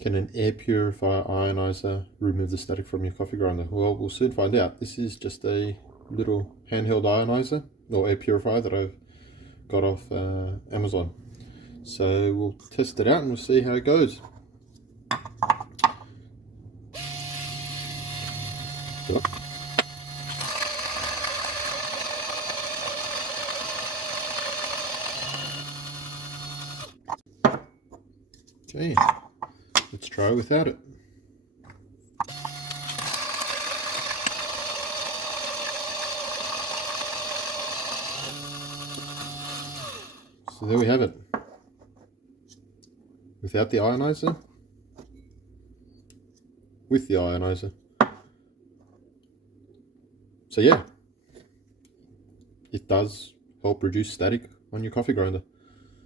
Can an air purifier ionizer remove the static from your coffee grinder? Well, we'll soon find out. This is just a little handheld ionizer or air purifier that I've got off Amazon. So we'll test it out and we'll see how it goes. Yep. Okay, let's try without it. So there we have it. Without the ionizer, with the ionizer. So yeah, it does help reduce static on your coffee grinder.